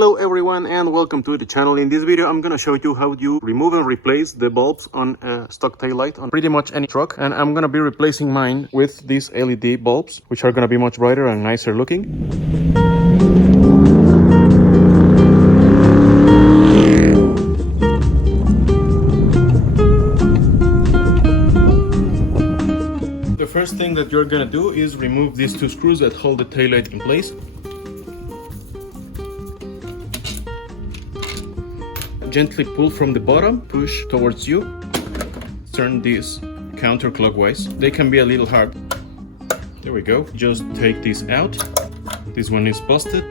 Hello everyone and welcome to the channel. In this video I'm gonna show you how you remove and replace the bulbs on a stock taillight on pretty much any truck, and I'm gonna be replacing mine with these LED bulbs, which are gonna be much brighter and nicer looking. The first thing that you're gonna do is remove these two screws that hold the taillight in place. Gently pull from the bottom, push towards you, turn this counterclockwise. They can be a little hard. There we go. Just take this out. This one is busted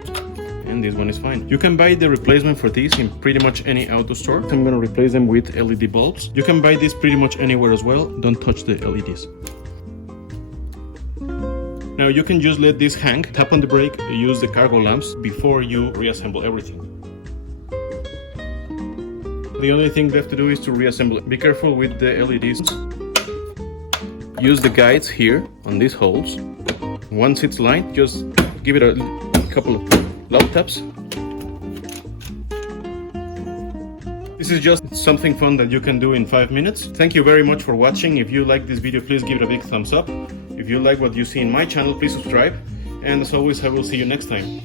and this one is fine. You can buy the replacement for these in pretty much any auto store. I'm gonna replace them with LED bulbs. You can buy this pretty much anywhere as well. Don't touch the LEDs. Now you can just let this hang, tap on the brake, use the cargo lamps before you reassemble everything. The only thing left to do is to reassemble it. Be careful with the LEDs. Use the guides here on these holes. Once it's lined, just give it a couple of loud taps. This is just something fun that you can do in 5 minutes. Thank you very much for watching. If you like this video, please give it a big thumbs up. If you like what you see in my channel, please subscribe. And as always, I will see you next time.